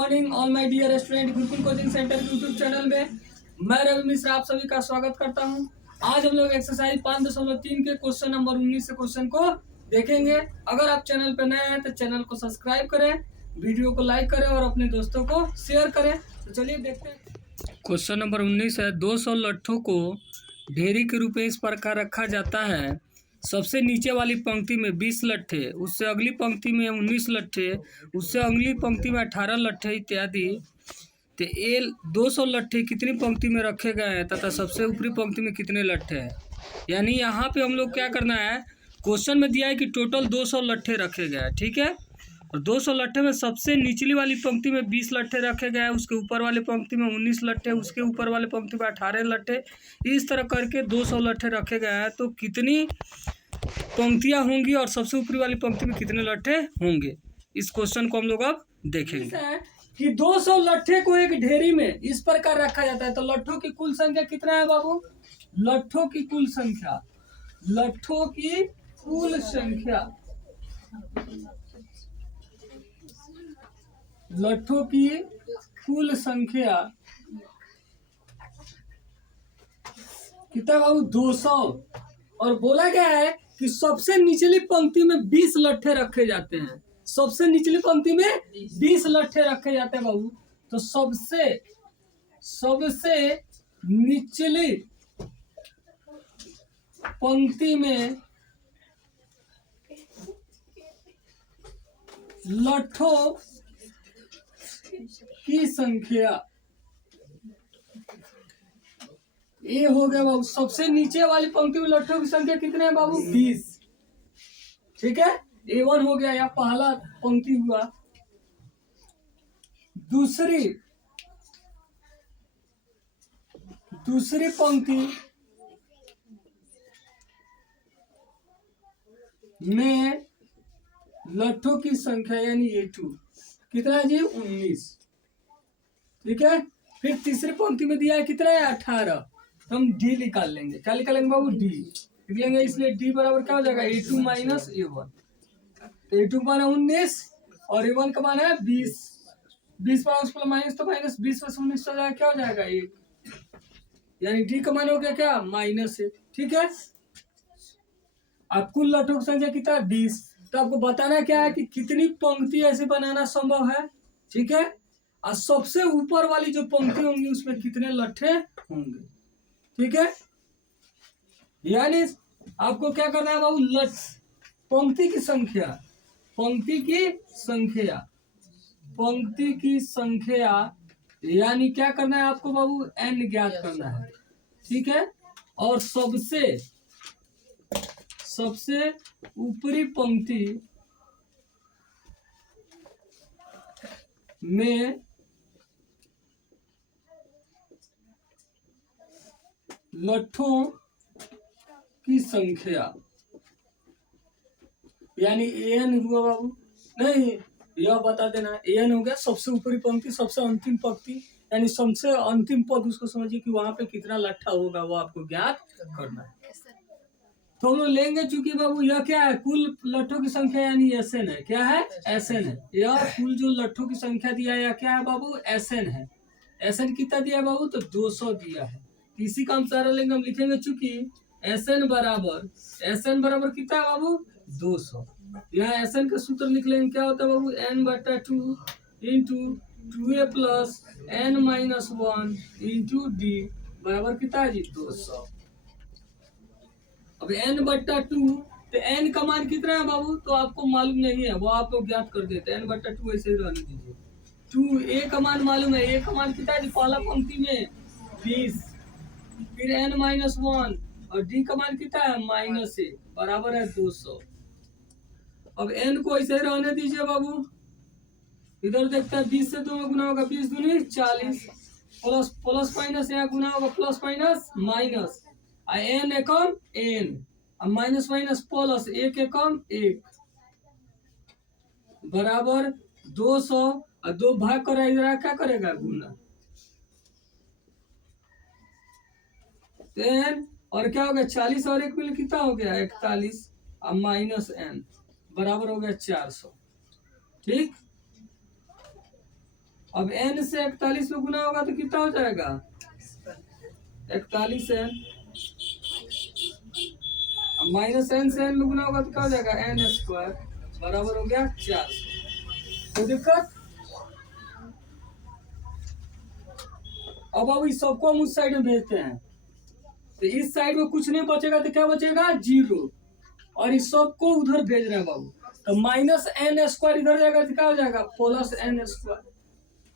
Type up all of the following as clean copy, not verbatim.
Morning all my dear student Gurukul coaching centre YouTube channel में मैं रवि मिश्रा आप सभी का स्वागत करता हूं। आज हम लोग एक्सरसाइज 5.3 के क्वेश्चन नंबर 19 से क्वेश्चन को देखेंगे। अगर आप चैनल पर नए हैं तो चैनल को सब्सक्राइब करें, वीडियो को लाइक करें और अपने दोस्तों को शेयर करें। तो चलिए देखते हैं। क्वेश्चन नंबर 19 है, 200 लट्ठों को ढेरी के रूप में इस प्रकार रखा जाता है। सबसे नीचे वाली पंक्ति में 20 लट्ठे, उससे अगली पंक्ति में 19 लट्ठे, उससे अगली पंक्ति में 18 लट्ठे इत्यादि। तो ये 200 लट्ठे कितनी पंक्ति में रखे गए हैं तथा सबसे ऊपरी पंक्ति में कितने लट्ठे हैं। यानी यहाँ पे हम लोग क्या करना है, क्वेश्चन में दिया है कि टोटल 200 लट्ठे रखे गए हैं, ठीक है। और 200 लट्ठे में सबसे निचली वाली पंक्ति में 20 लट्ठे रखे गए हैं, उसके ऊपर वाली पंक्ति में 19 लट्ठे, उसके ऊपर वाले पंक्ति में 18 लट्ठे, इस तरह करके 200 लट्ठे रखे गए हैं। तो कितनी पंक्तियां होंगी और सबसे ऊपरी वाली पंक्ति में कितने लट्ठे होंगे, इस क्वेश्चन को हम लोग अब देखेंगे। कि 200 लट्ठे को एक ढेरी में इस प्रकार रखा जाता है, तो लट्ठों की कुल संख्या कितना है बाबू? लट्ठों की कुल संख्या, लट्ठों की कुल संख्या, लट्ठों की कुल संख्या कितना बाबू? 200। और बोला गया है कि सबसे निचली पंक्ति में 20 लट्ठे रखे जाते हैं। सबसे निचली पंक्ति में 20 लट्ठे रखे जाते हैं बाबू। तो सबसे निचली पंक्ति में लट्ठों की संख्या ये हो गया बाबू। सबसे नीचे वाली पंक्ति में लट्ठों की संख्या कितने हैं बाबू? 20, ठीक है। A1 हो गया, या पहला पंक्ति हुआ। दूसरी पंक्ति में लट्ठों की संख्या यानी A2 कितना है जी? 19, ठीक है। फिर तीसरी पंक्ति में दिया है कितना है? 18। हम D निकाल लेंगे। क्या निकालेंगे बाबू? D लिख लेंगे। इसलिए D बराबर क्या हो जाएगा? A2 minus A1। A2 का मान है 19 और A1 का मान है 20। 20 माइनस प्लस माइनस तो माइनस 20 में 19 हो जाएगा, क्या हो जाएगा? 1। यानी D का मान हो गया क्या? -1, ठीक है। अब कुल लट्ठों की संख्या कितना है? 20। तो आपको बताना क्या है कि कितनी पंक्ति ऐसे बनाना संभव है, ठीक है। और सबसे ऊपर वाली जो पंक्ति होंगी उसमें कितने लट्ठे होंगे, ठीक है। यानी आपको क्या करना है बाबू? पंक्ति की संख्या, पंक्ति की संख्या यानी क्या करना है आपको बाबू? n ज्ञात करना है, ठीक है। और सबसे ऊपरी पंक्ति में लट्ठों की संख्या यानी an हुआ बाबू। नहीं, यह बता देना, an हो गया सबसे ऊपरी पंक्ति, सबसे अंतिम पंक्ति यानी सबसे अंतिम पद, उसको समझिए कि वहां पे कितना लट्ठा होगा वो आपको ज्ञात करना है। तो हम लोग लेंगे, चूंकि बाबू यह क्या है? कुल लट्ठों की संख्या यानी Sn है। क्या है? Sn है। यह कुल जो लट्ठों की संख्या दिया है क्या है बाबू? Sn है। Sn कितना दिया है बाबू? तो 200 दिया है। इसी का हम सारा लेंगे, हम लिखेंगे चूंकि Sn बराबर कितना है बाबू? 200। यहाँ Sn का सूत्र लिख लेंगे, क्या होता है बाबू? n/2 into 2a plus n-1 into d बराबर कितना है जी? 200। अब n/2, तो n का मान कितना है बाबू? तो आपको मालूम नहीं है, वो आप लोग ज्ञात कर देते हैं। n/2 ऐसे ही रहने दीजिए। 2a का मान मालूम है, a का मान कितना है? पहला पंक्ति में 20, फिर n-1 और d का मान कितना है? -a बराबर है 200। अब n को ऐसे ही रहने दीजिए बाबू। इधर देखते हैं, 20 से 2 में गुना होगा, 20 दूनी 40, प्लस माइनस यहाँ गुना होगा, प्लस माइनस माइनस, n एकम n, अब माइनस माइनस प्लस, 1 एकम 1 बराबर 200। और 2 भाग कर इधर क्या करेगा? गुना। n और क्या हो गया? 40 और 1 मिल कितना हो गया? 41, अब माइनस n बराबर हो गया 400, ठीक। अब n से 41 में गुना होगा तो कितना हो जाएगा 41n, माइनस n से n में गुना होगा तो क्या हो जाएगा n स्क्वायर बराबर हो गया 400। कोई दिक्कत? अब इस सबको हम उस साइड में भेजते हैं तो इस साइड में कुछ नहीं बचेगा तो क्या बचेगा 0, और इस सबको उधर भेज रहे हैं बाबू, तो माइनस n स्क्वायर इधर जाएगा तो क्या हो जाएगा प्लस n स्क्वायर।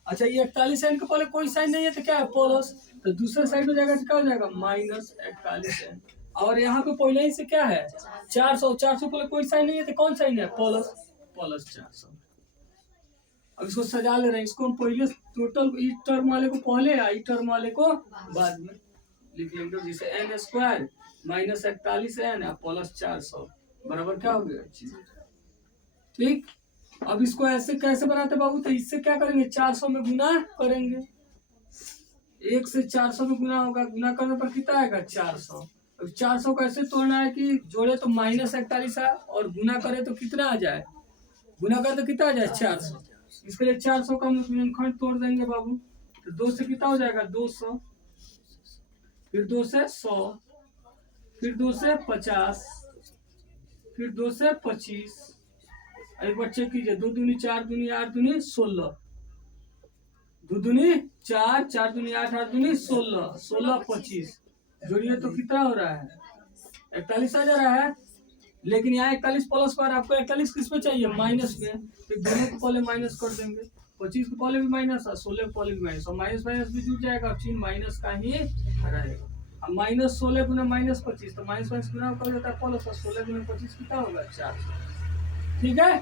अच्छा ये 41n के पहले कोई साइन नहीं है तो क्या है प्लस, तो दूसरे साइड में जाएगा तो क्या हो जाएगा माइनस 41n, और यहाँ पे पहले ही से क्या है 400, 400 पहले कोई साइन नहीं है तो कौन साइन है प्लस, प्लस 400। अब इसको सजा ले रहे हैं, इसको हम पहले टोटल इस टर्म वाले को पहले या इस टर्म वाले को बाद में लिख लेंगे, जैसे n square minus 41n plus 400 बराबर क्या हो गया। ठीक, अब इसको ऐसे कैसे बनाते बाबू, तो इससे क्या करेंगे 400 में गुना करेंगे, 1 से 400 में गुना होगा, गुना करने पर कितना आएगा 400। अब 400 को ऐसे तोड़ना है कि जोड़े तो माइनस 41 है और गुना करे तो कितना आ जाए, गुना करे तो कितना आ जाए 400। इसके लिए 400 का हम गुणनखंड तोड़ देंगे बाबू, तो 2 से कितना हो जाएगा 200, फिर 2 से 100, फिर 2 से 50, फिर 2 से 25। एक बार चेक कीजिए, 2 दूनी 4 दूनी 8 दूनी 16, 2 दूनी 4, 4 दूनी 8, 8 दूनी 16, 16 25 जोड़िए तो कितना हो रहा है 41 आ जा रहा है। लेकिन यहाँ 41 प्लस पर आपको 41 किस पे चाहिए माइनस में, तो दोनों को पहले माइनस कर देंगे, 25 को पहले भी माइनस और 16 को पहले भी माइनस, और माइनस माइनस भी जुड़ जाएगा और चिन्ह माइनस का ही रहेगा। अब माइनस 16 गुना माइनस 25 तो माइनस माइनस गुना कर देता है प्लस, और 16 गुना 25 कितना होगा 400। ठीक है,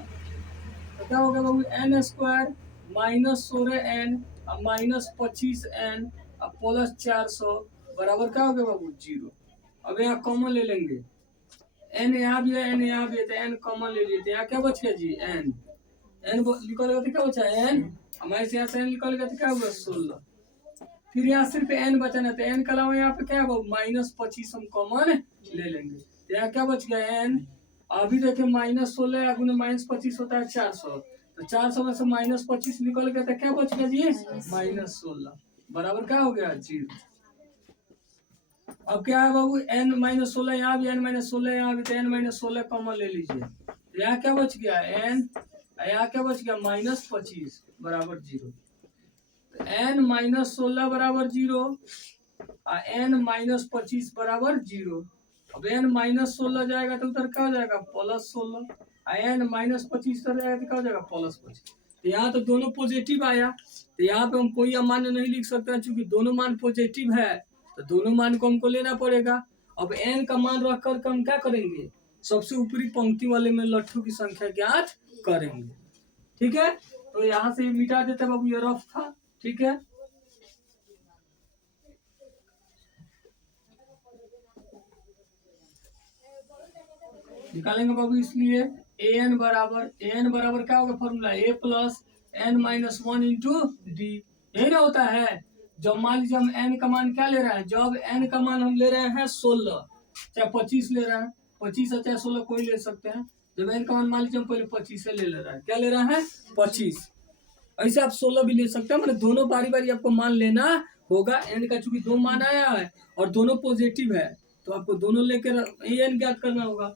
तो क्या हो गया बाबू n square minus 16n minus 25n plus 400 बराबर क्या हो गया बाबू 0। अब यहाँ कॉमन ले लेंगे, n यहाँ भी है n यहाँ भी है, तो n कॉमन ले लिए, तो यहाँ क्या बच गया जी n, n निकलेगा तो क्या बचा n, हमारे से यहाँ से n निकलेगा तो क्या होगा 16, फिर यहाँ सिर्फ n बचाना, तो n का अलावा यहाँ पे क्या है माइनस 25 हम कॉमन ले लेंगे, तो यहाँ क्या बच गया n। अभी देखिए माइनस 16 गुना माइनस 25 होता है 400, तो 400 में से माइनस 25 निकल गया तो क्या बच गया जी माइनस 16 बराबर क्या हो गया 0। अब क्या है बाबू n माइनस 16 यहाँ भी, n माइनस 16 यहाँ भी, तो n माइनस 16 कॉमन ले लीजिए, यहाँ क्या बच गया n, यहाँ क्या बच गया माइनस 25 बराबर 0, n माइनस 16 बराबर 0 n माइनस 25 बराबर 0। अब n माइनस 16 जाएगा तो उधर क्या हो जाएगा प्लस 16, n माइनस 25 इधर जाएगा तो क्या हो जाएगा प्लस 25। तो यहाँ तो दोनों पॉजिटिव आया, तो यहाँ पे हम कोई अमान्य नहीं लिख सकते हैं, क्योंकि दोनों मान पॉजिटिव है तो दोनों मान को हमको लेना पड़ेगा। अब n का मान रख कर हम क्या करेंगे, सबसे ऊपरी पंक्ति वाले में लट्ठों की संख्या ज्ञात करेंगे। ठीक है, तो यहाँ से मिटा देते बाबू, ये रफ था। ठीक है, निकालेंगे बाबू, इसलिए an बराबर क्या होगा formula a plus n minus 1 into D, यही ना होता है। जब मान लीजिए हम n का मान क्या ले रहे हैं, जब n का मान हम ले रहे हैं 16 चाहे 25 ले रहे हैं, 25 चाहे 16 कोई ले सकते हैं, जब n का मान लीजिए हम पहले 25 से ले रहे हैं, क्या ले रहे हैं 25, ऐसे आप 16 भी ले सकते हैं, मतलब दोनों बारी बारी आपको मान लेना होगा। n का चूंकि 2 मान आया है और दोनों पॉजिटिव है तो आपको दोनों लेकर an ज्ञात करना होगा,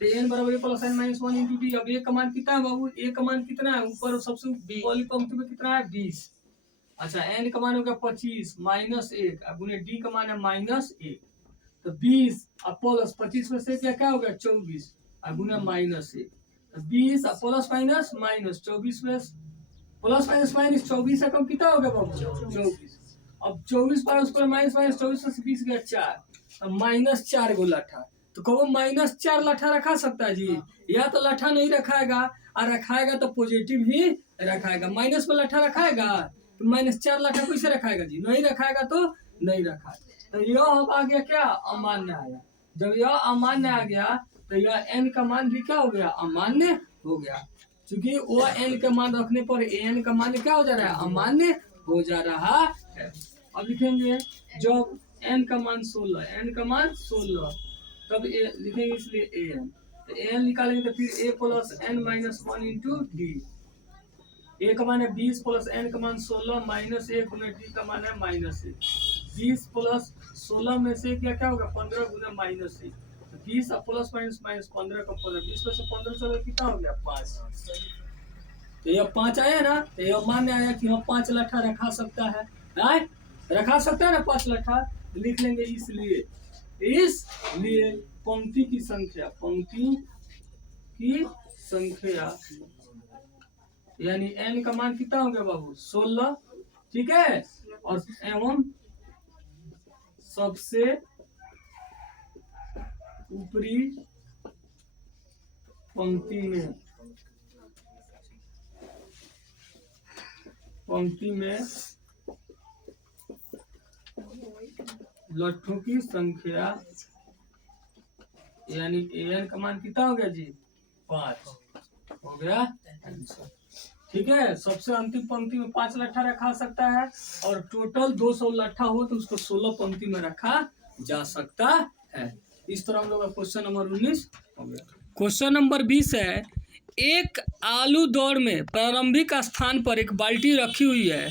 तो n बराबर plus n minus 1 into D. अब a का मान कितना है बाबू, a का मान कितना है ऊपर सबसे वाली पंक्ति में कितना है 20। अच्छा n का मान हो गया 25 माइनस 1, अब उन्हें d का मान है माइनस 1, तो 20 अब प्लस 25 में से क्या हो गया 24 अब गुना माइनस 1, तो 20 अब प्लस माइनस माइनस 24 में प्लस माइनस माइनस 24 कम कितना हो गया बाबू 24। अब 24 पर उस पर माइनस माइनस 24 से 20 गया 4, तो माइनस 4 गो लट्ठा, तो कहो माइनस 4 लट्ठा रखा सकता है जी, या तो लट्ठा नहीं रखाएगा और रखाएगा तो पॉजिटिव ही रखाएगा, माइनस में लट्ठा रखाएगा तो माइनस 4 लट्ठा कैसे रखाएगा जी, नहीं रखाएगा तो नहीं रखाएगा। तो यह अब आ गया क्या अमान्य आया, जब यह अमान्य आ गया तो यह n का मान भी क्या हो गया अमान्य हो गया, क्योंकि वो n का मान रखने पर an का मान क्या हो जा रहा है अमान्य हो जा रहा है। अब लिखेंगे जब n का मान 16, n का मान 16 तब लिखेंगे इसलिए an, तो an निकालेंगे तो फिर a plus n minus 1 into D, A का मान है 20 प्लस एन का मान 16 माइनस 1 गुना डी का मान है -1। 20 प्लस 16 में से क्या होगा 15 गुना -1। 20 प्लस माइनस माइनस 15 का 15, 20 में से 15 चलो कितना हो गया 5। तो ये 5 आया ना, तो ये मान्य आया कि हम 5 लट्ठा रखा सकता है। रखा सकता है ना 5 लट्ठा, लिख लेंगे इसलिए पंक्ति की संख्या यानी n का मान कितना हो गया बाबू 16, ठीक है। और एवं सबसे ऊपरी पंक्ति में लट्ठों की संख्या यानी an का मान कितना हो गया जी 5 हो गया, ठीक है। सबसे अंतिम पंक्ति में 5 लट्ठा रखा सकता है और टोटल 200 लट्ठा हो तो उसको 16 पंक्ति में रखा जा सकता है। इस तरह हम लोग का क्वेश्चन नंबर 19 हो गया। क्वेश्चन नंबर 20 है, एक आलू दौड़ में प्रारंभिक स्थान पर एक बाल्टी रखी हुई है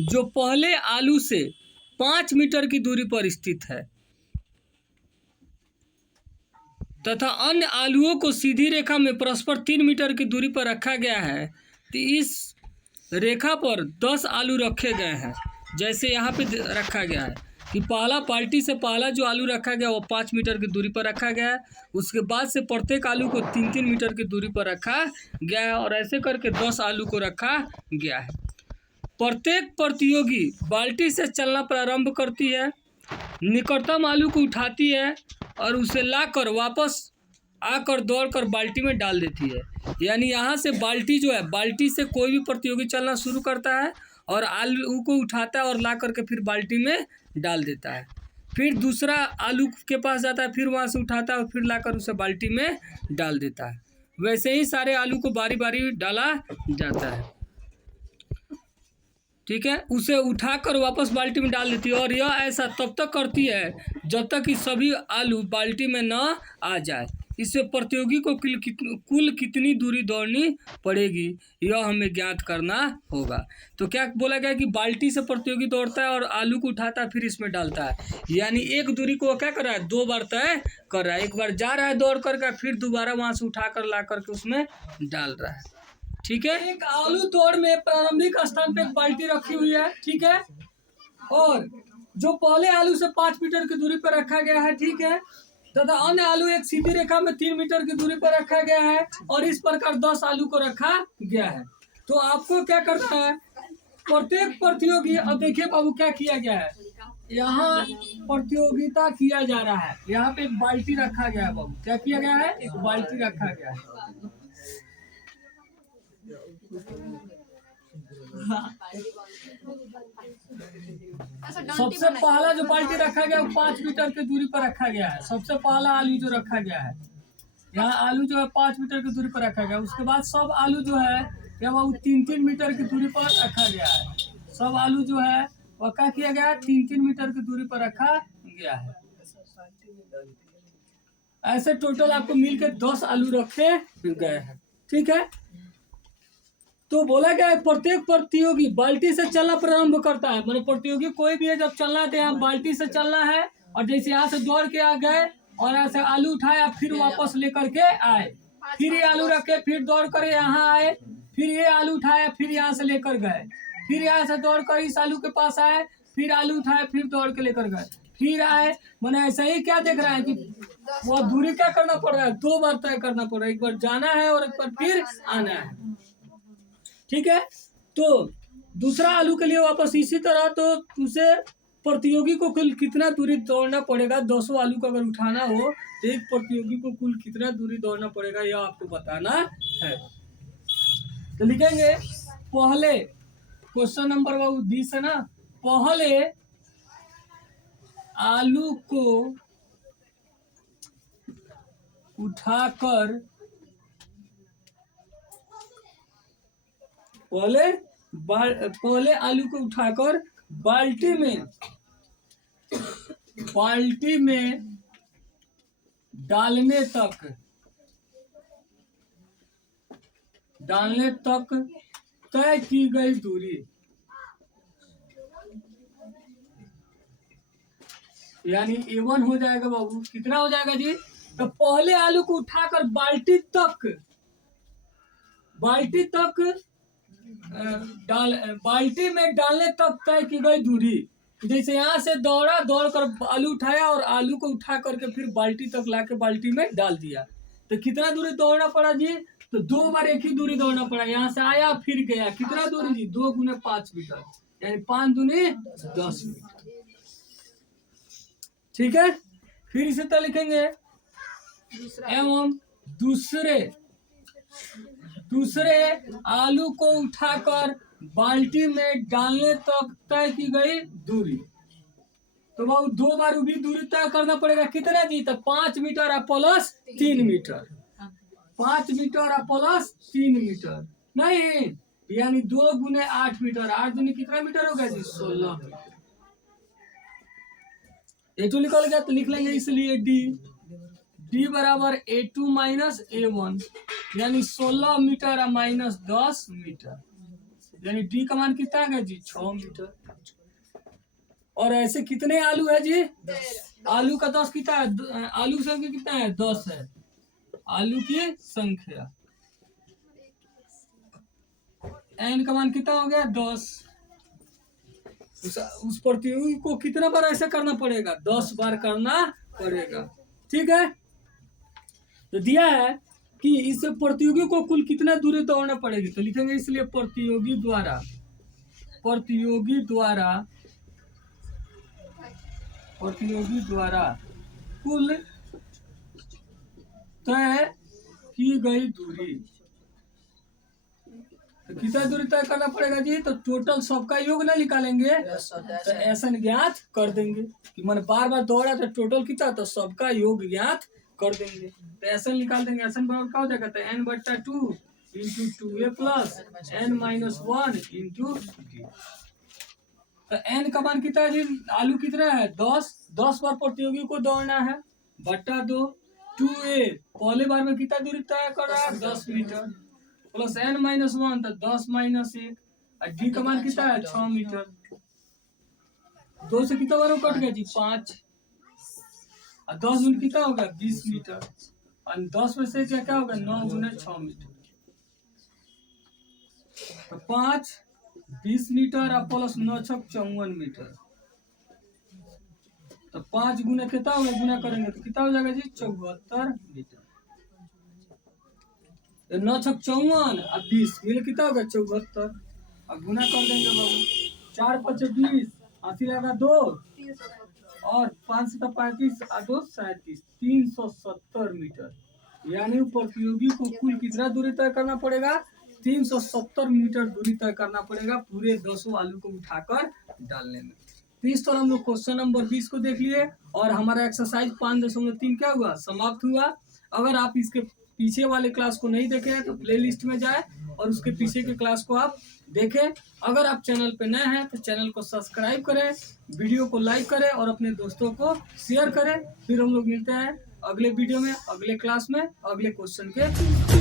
जो पहले आलू से 5 मीटर की दूरी पर स्थित है तथा अन्य आलुओं को सीधी रेखा में परस्पर 3 मीटर की दूरी पर रखा गया है। तो इस रेखा पर 10 आलू रखे गए हैं। जैसे यहाँ पे रखा गया है कि पहला बाल्टी से पहला जो आलू रखा गया वो 5 मीटर की दूरी पर रखा गया है। उसके बाद से प्रत्येक आलू को 3-3 मीटर की दूरी पर रखा गया है और ऐसे करके 10 आलू को रखा गया है। प्रत्येक प्रतियोगी बाल्टी से चलना प्रारंभ करती है, निकटतम आलू को उठाती है और उसे लाकर वापस आकर दौड़कर बाल्टी में डाल देती है। यानी यहाँ से बाल्टी जो है, बाल्टी से कोई भी प्रतियोगी चलना शुरू करता है और आलू को उठाता है और ला करके फिर बाल्टी में डाल देता है। फिर दूसरा आलू के पास जाता है, फिर वहाँ से उठाता है और फिर लाकर उसे बाल्टी में डाल देता है। वैसे ही सारे आलू को बारी बारी डाला जाता है, ठीक है। उसे उठाकर वापस बाल्टी में डाल देती है और यह ऐसा तब तक करती है जब तक कि सभी आलू बाल्टी में न आ जाए। इससे प्रतियोगी को कुल कितनी दूरी दौड़नी पड़ेगी यह हमें ज्ञात करना होगा। तो क्या बोला गया कि बाल्टी से प्रतियोगी दौड़ता है और आलू को उठाता है फिर इसमें डालता है, यानी एक दूरी को क्या कर रहा है 2 बार तय कर रहा है। एक बार जा रहा है दौड़ करके, फिर दोबारा वहाँ से उठा कर ला करके उसमें डाल रहा है, ठीक है। एक आलू दौड़ में प्रारंभिक स्थान पे एक बाल्टी रखी हुई है, ठीक है, और जो पहले आलू से 5 मीटर की दूरी पर रखा गया है, ठीक है, तथा अन्य आलू एक सीधी रेखा में 3 मीटर की दूरी पर रखा गया है और इस प्रकार 10 आलू को रखा गया है। तो आपको क्या करना है, प्रत्येक प्रतियोगी, अब देखिए बाबू क्या किया गया है, यहाँ प्रतियोगिता किया जा रहा है। यहाँ पे एक बाल्टी रखा गया है बाबू, क्या किया गया है, एक बाल्टी रखा गया है। सबसे पहला जो बाल्टी रखा गया वो 5 मीटर की दूरी पर रखा गया है। सबसे पहला आलू जो रखा गया है, यहाँ आलू जो है 5 मीटर की दूरी पर रखा गया। उसके बाद सब आलू जो है वो 3-3 मीटर की दूरी पर रखा गया है। सब आलू जो है वह क्या किया गया है 3-3 मीटर की दूरी पर रखा गया है। ऐसे टोटल आपको मिलकर 10 आलू रखे गए हैं, ठीक है। तो बोला गया है प्रत्येक प्रतियोगी बाल्टी से चलना प्रारंभ करता है। मतलब प्रतियोगी कोई भी है जब चलना है तो यहाँ बाल्टी से चलना है और जैसे यहाँ से दौड़ के आ गए और यहाँ से आलू उठाया फिर वापस लेकर के आए, फिर ये आलू रखे, फिर दौड़ कर यहाँ आए, फिर ये आलू उठाया, फिर यहाँ से लेकर गए, फिर यहाँ से दौड़ कर इस आलू के पास आए, फिर आलू उठाए, फिर दौड़ के लेकर गए, फिर आए। मैंने ऐसा ही क्या देख रहा है कि वो दूरी क्या करना पड़ रहा है 2 बार तय करना पड़ रहा है। एक बार जाना है और एक बार फिर आना है, ठीक है। तो दूसरा आलू के लिए वापस इसी तरह, तो उसे प्रतियोगी को कुल कितना दूरी दौड़ना पड़ेगा, 200 आलू को अगर उठाना हो तो एक प्रतियोगी को कुल कितना दूरी दौड़ना पड़ेगा यह आपको बताना है। तो लिखेंगे पहले, क्वेश्चन नंबर 20 है ना, पहले आलू को उठाकर पहले आलू को उठाकर बाल्टी में डालने तक तय की गई दूरी, यानी A1 हो जाएगा बाबू। कितना हो जाएगा जी? तो पहले आलू को उठाकर बाल्टी तक बाल्टी में डालने तक तय की गई दूरी। जैसे यहाँ से दौड़ कर आलू उठाया और आलू को उठा करके फिर बाल्टी तक लाके बाल्टी में डाल दिया, तो कितना दूरी दौड़ना पड़ा जी? तो 2 बार एक ही दूरी दौड़ना पड़ा। यहाँ से आया फिर गया, कितना दूरी जी? 2 गुने 5 मीटर, यानी 5 दूनी 10 मीटर। ठीक है, फिर इसे तो लिखेंगे एवं दूसरे आलू को उठाकर बाल्टी में डालने तक तय की गई दूरी। तो वो 2 बार भी दूरी तय करना पड़ेगा। कितना जी? तो 5 metre plus 3 metre, 5 metre plus 3 metre नहीं, यानी 2 गुने 8 मीटर। 8 दूनी कितना मीटर हो गया जी? 16 मीटर। A2 निकल गया तो लिख लेंगे इसलिए D बराबर A2 माइनस A1, यानी 16 मीटर माइनस 10 मीटर, यानी D का मान कितना है जी? 6 मीटर। और ऐसे कितने आलू है जी? 10। आलू का 10 कितना है? आलू संख्या कितना है? 10 है आलू की संख्या। N का मान कितना हो गया? 10। उस प्रतियोगी को कितना बार ऐसा करना पड़ेगा? 10 बार करना पड़ेगा। ठीक है, तो दिया है कि इस प्रतियोगी को कुल कितना दूरी दौड़ना पड़ेगी, तो लिखेंगे इसलिए प्रतियोगी द्वारा कुल तय की गई दूरी। तो कितना दूरी तय करना पड़ेगा जी? तो टोटल सबका योग ना निकालेंगे, तो ऐसा ज्ञात कर देंगे कि मैंने बार बार दौड़ा तो टोटल कितना, तो सबका योग ज्ञात कर देंगे। तो ऐसा निकाल देंगे। ऐसा बराबर क्या हो जाएगा? तो n/2 into 2a plus n-1 into d। तो n का मान कितना है जी? आलू कितना है? 10 बार प्रतियोगी को दौड़ना है, बट्टा 2 2a पहले बार में कितना दूरी तय कर रहा है? 10 मीटर प्लस n-1 तो 10 माइनस 1, और डी का मान कितना है? 6 मीटर। 2 से कितना बार कट गया जी? 5, और 10 गुना कितना होगा? 20 मीटर, और 10 में से क्या होगा? 9 गुना 6 मीटर। तो 5 20 मीटर और प्लस 9 6 54 मीटर। तो 5 गुना कितना होगा? गुना करेंगे तो कितना हो जाएगा जी? 74 मीटर। 9 6 54 और 20 मिल कितना होगा? 74। अब गुना कर देंगे बाबू। 4 5 20, हाथी लगा 2 और 5 7 35 और 2 37, 370 मीटर। यानी प्रतियोगी को कुल कितना दूरी तय करना पड़ेगा? 370 मीटर दूरी तय करना पड़ेगा पूरे 10 आलू को उठाकर डालने में। तो इस तरह हम लोग क्वेश्चन नंबर 20 को देख लिए और हमारा एक्सरसाइज 5.3 क्या हुआ? समाप्त हुआ। अगर आप इसके पीछे वाले क्लास को नहीं देखे हैं तो प्लेलिस्ट में जाए और उसके पीछे के क्लास को आप देखें। अगर आप चैनल पे नए हैं तो चैनल को सब्सक्राइब करें, वीडियो को लाइक करें और अपने दोस्तों को शेयर करें। फिर हम लोग मिलते हैं अगले वीडियो में, अगले क्लास में, अगले क्वेश्चन के